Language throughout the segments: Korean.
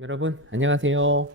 여러분 안녕하세요.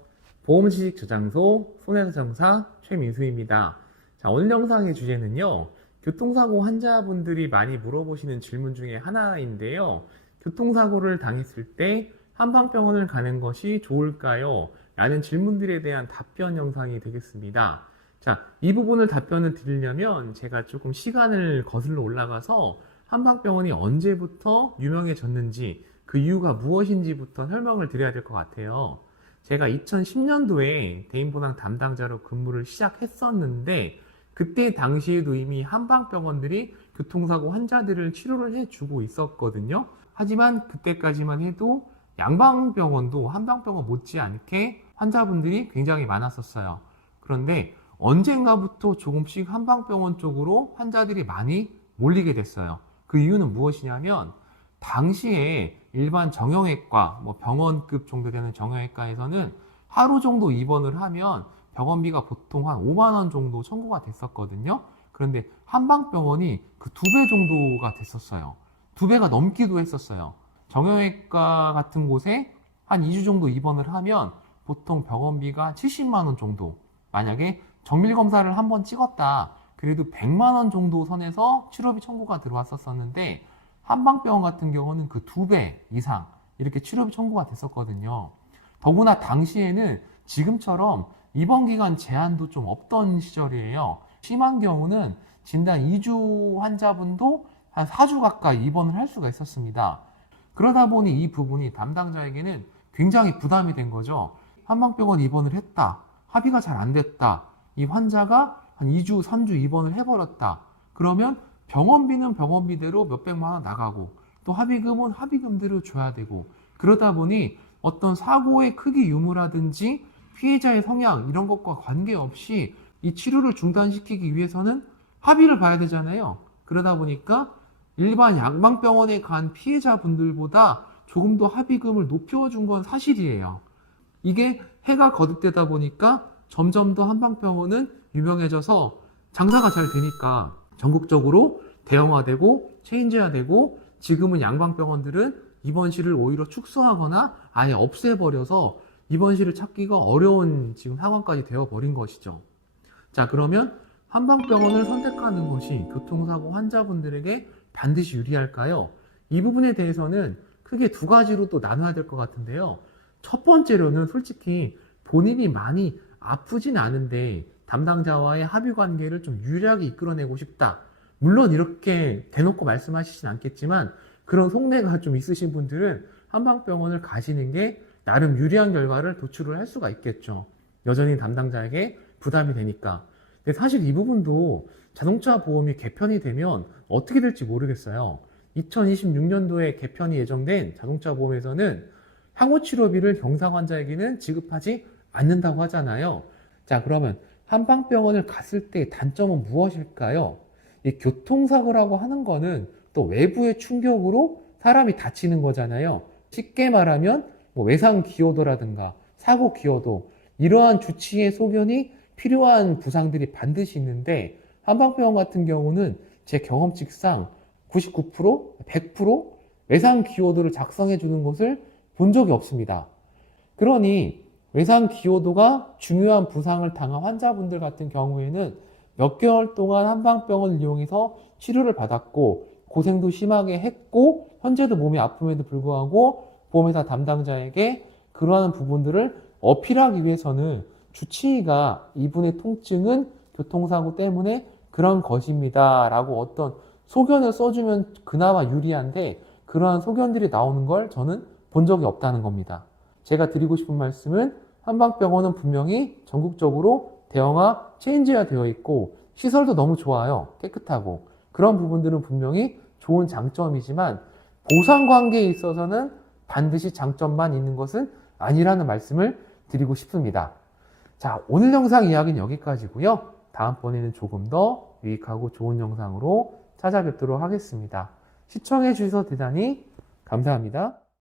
보험지식 저장소 손해소장사 최민수입니다. 자, 오늘 영상의 주제는요, 교통사고 환자분들이 많이 물어보시는 질문 중에 하나인데요. 교통사고를 당했을 때 한방병원을 가는 것이 좋을까요? 라는 질문들에 대한 답변 영상이 되겠습니다. 자, 이 부분을 답변을 드리려면 제가 조금 시간을 거슬러 올라가서 한방병원이 언제부터 유명해졌는지, 그 이유가 무엇인지부터 설명을 드려야 될 것 같아요. 제가 2010년도에 대인보상 담당자로 근무를 시작했었는데, 그때 당시에도 이미 한방병원들이 교통사고 환자들을 치료를 해주고 있었거든요. 하지만 그때까지만 해도 양방병원도 한방병원 못지않게 환자분들이 굉장히 많았었어요. 그런데 언젠가부터 조금씩 한방병원 쪽으로 환자들이 많이 몰리게 됐어요. 그 이유는 무엇이냐면, 당시에 일반 정형외과, 병원급 정도 되는 정형외과에서는 하루 정도 입원을 하면 병원비가 보통 한 5만 원 정도 청구가 됐었거든요. 그런데 한방병원이 그 2배 정도가 됐었어요. 2배가 넘기도 했었어요. 정형외과 같은 곳에 한 2주 정도 입원을 하면 보통 병원비가 70만 원 정도, 만약에 정밀검사를 한번 찍었다, 그래도 100만 원 정도 선에서 치료비 청구가 들어왔었는데, 한방병원 같은 경우는 그 2배 이상 이렇게 치료비 청구가 됐었거든요. 더구나 당시에는 지금처럼 입원기간 제한도 좀 없던 시절이에요. 심한 경우는 진단 2주 환자분도 한 4주 가까이 입원을 할 수가 있었습니다. 그러다 보니 이 부분이 담당자에게는 굉장히 부담이 된 거죠. 한방병원 입원을 했다, 합의가 잘 안 됐다, 이 환자가 한 2주, 3주 입원을 해버렸다, 그러면 병원비는 병원비대로 몇백만 원 나가고, 또 합의금은 합의금대로 줘야 되고, 그러다 보니 어떤 사고의 크기 유무라든지 피해자의 성향 이런 것과 관계없이 이 치료를 중단시키기 위해서는 합의를 봐야 되잖아요. 그러다 보니까 일반 양방병원에 간 피해자분들보다 조금 더 합의금을 높여준 건 사실이에요. 이게 해가 거듭되다 보니까 점점 더 한방병원은 유명해져서 장사가 잘 되니까 전국적으로 대형화되고 체인지화되고, 지금은 양방병원들은 입원실을 오히려 축소하거나 아예 없애버려서 입원실을 찾기가 어려운 지금 상황까지 되어버린 것이죠. 자, 그러면 한방병원을 선택하는 것이 교통사고 환자분들에게 반드시 유리할까요? 이 부분에 대해서는 크게 두 가지로 또 나눠야 될 것 같은데요. 첫 번째로는 솔직히 본인이 많이 아프진 않은데 담당자와의 합의 관계를 좀 유리하게 이끌어내고 싶다. 물론 이렇게 대놓고 말씀하시진 않겠지만, 그런 속내가 좀 있으신 분들은 한방병원을 가시는 게 나름 유리한 결과를 도출을 할 수가 있겠죠. 여전히 담당자에게 부담이 되니까. 근데 사실 이 부분도 자동차 보험이 개편이 되면 어떻게 될지 모르겠어요. 2026년도에 개편이 예정된 자동차 보험에서는 향후 치료비를 경상 환자에게는 지급하지 않는다고 하잖아요. 자, 그러면 한방병원을 갔을 때 단점은 무엇일까요? 이 교통사고라고 하는 거는 또 외부의 충격으로 사람이 다치는 거잖아요. 쉽게 말하면 외상 기여도라든가 사고 기여도, 이러한 주치의 소견이 필요한 부상들이 반드시 있는데, 한방병원 같은 경우는 제 경험칙상 99%, 100% 외상 기여도를 작성해 주는 것을 본 적이 없습니다. 그러니 외상 기여도가 중요한 부상을 당한 환자분들 같은 경우에는 몇 개월 동안 한방병원을 이용해서 치료를 받았고, 고생도 심하게 했고, 현재도 몸이 아픔에도 불구하고 보험회사 담당자에게 그러한 부분들을 어필하기 위해서는 주치의가 이분의 통증은 교통사고 때문에 그런 것입니다 라고 어떤 소견을 써주면 그나마 유리한데, 그러한 소견들이 나오는 걸 저는 본 적이 없다는 겁니다. 제가 드리고 싶은 말씀은, 한방병원은 분명히 전국적으로 대형화, 체인지화 되어 있고 시설도 너무 좋아요. 깨끗하고. 그런 부분들은 분명히 좋은 장점이지만, 보상관계에 있어서는 반드시 장점만 있는 것은 아니라는 말씀을 드리고 싶습니다. 자, 오늘 영상 이야기는 여기까지고요. 다음번에는 조금 더 유익하고 좋은 영상으로 찾아뵙도록 하겠습니다. 시청해 주셔서 대단히 감사합니다.